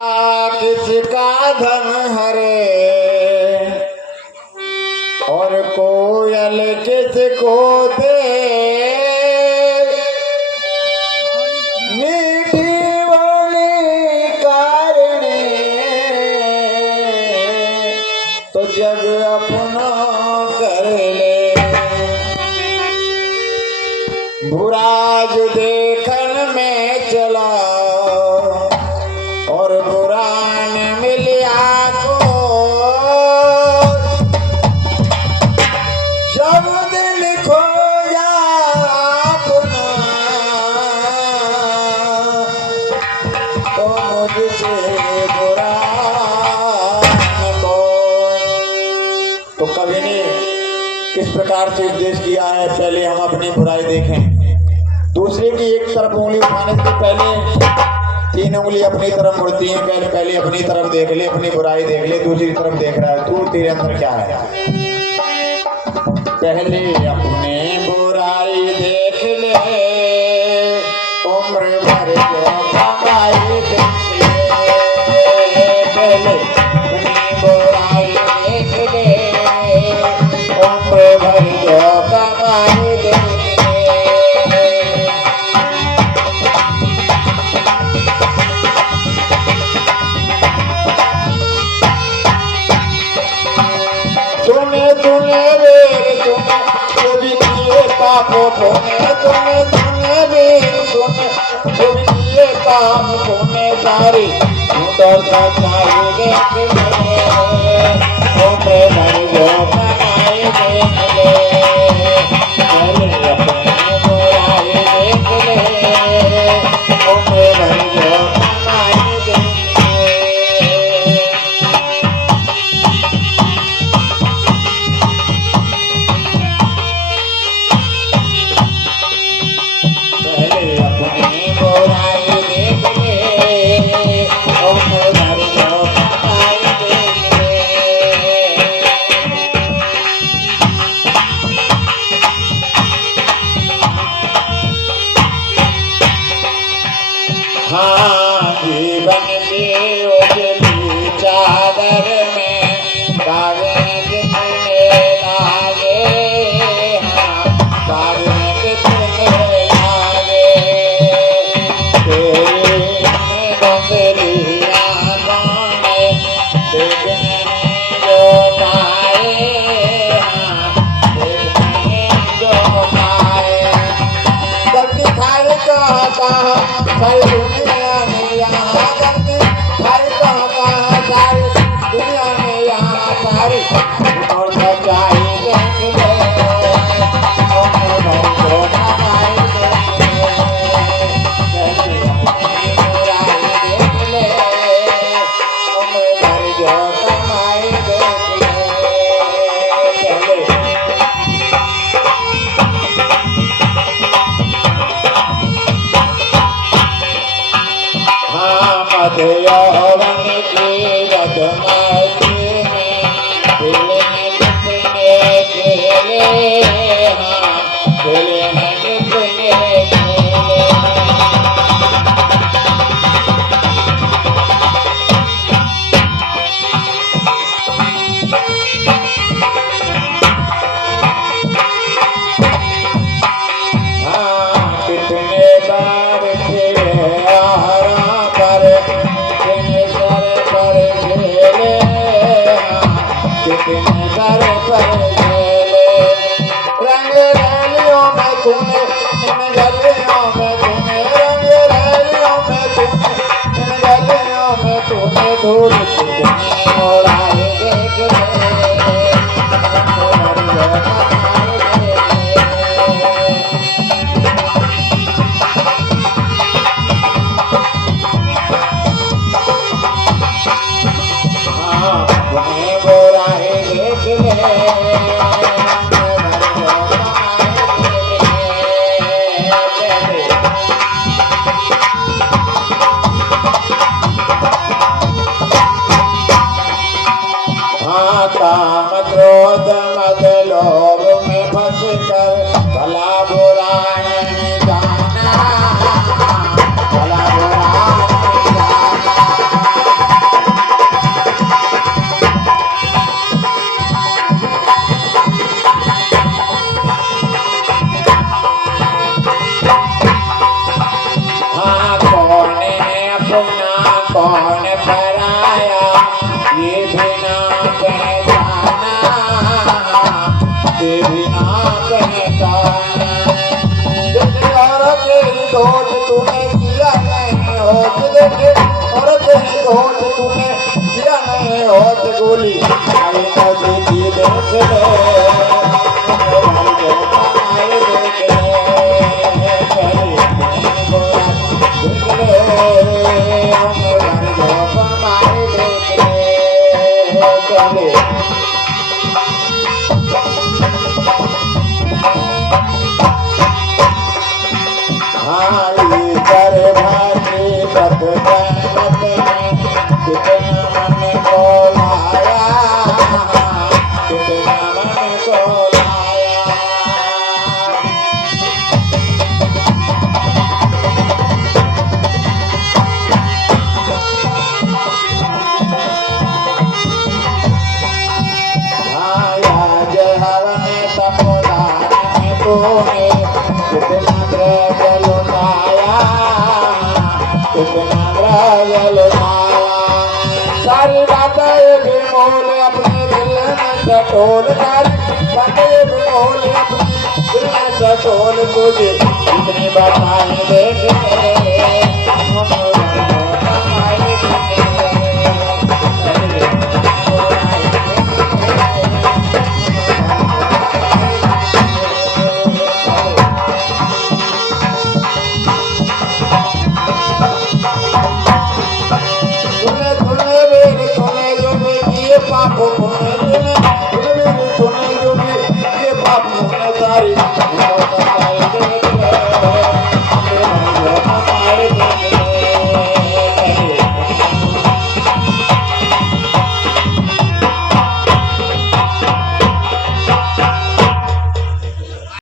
किसका धन हरे और कोयल किसको दे, मीठी बोली कारणे तो जग अपना कर ले। बुरा जो देखन में चला और बुरा न मिलिया को, जब दिल खोया अपना तो मुझसे बुरा न कोई। तो कवि ने किस प्रकार से उपदेश किया है, पहले हम अपनी बुराई देखें। दूसरे की एक तरफ उंगली उठाने से पहले तीन उंगली अपनी तरफ मुड़ती है। पहले अपनी तरफ देख ले, अपनी बुराई देख ले, दूसरी तरफ देख रहा है तू, तेरे अंदर क्या है। पहले अपनी बुराई देख ले, उम्र भर जो कमाई देख ले। पहले अपनी बुराई देख ले, उम्र भर जो कमाई देख ले। तूने रे तूने जो भी किए पापों तूने जो भी किए पाप तूने सारी उधर सच्चाई देख ले, उम्र भर जो कमाई देख ले। पहले अपनी बुराई देख ले, उम्र भर जो कमाई देख ले। हाँ जीवन की उजली चादर में कागज कितने लागे, हाँ कागज कितने लागे। तेरी गंदली आँखों में देखने जो पाए, हाँ देखने जो पाए। गलती खाए कहाँ सारी दुनिया में यहाँ, गलती खाई कहाँ सारी दुनिया में यहाँ सारी और सच्चाई देख ले, उम्र भर जो कमाई देख ले। पहले अपनी बुराई देख ले, उम्र भर जो कमाई देख ले। मध्य यौवन की बदमाशी में दिल में कितने खेले, हाँ दिल में कितने खेले। हाँ कितने बार फिरे आहारा पर, कितने सर पर झेले, कितने सर पर झेले। रंग रैलियों में तूने, इन गलियों में तूने, रंग रैलियों में तूने, इन गलियों में तूने धूल कितनी उड़ाई देख ले, काम क्रोध मद लोभ में फंस कर भला बुरा नहीं जाना, भला बुरा नहीं जाना। कौन पराया ये भी ना पहचाना, ये भी ना पहचाना। देखे और तेरी दोष तूने किया नहीं होत, देखे और तेरी दोष तूने किया नहीं होत, गोली आई नदी देख ले, आई देख ले, चले गोरा देख ले, हमारे देख ले, चले। कर भागी सब जन्नत में कितना मन को लाया, कितना मन को लाया। आया जहर में तपोदान में तूने कितना द्रव्य लुटाया, कितना द्रव्य लुटाया। सारी बातें भी मोल अपने दिल में टटोल, सारी बातें भी मोल अपने दिल में टटोल, तुझे इतनी बताएं देख ले।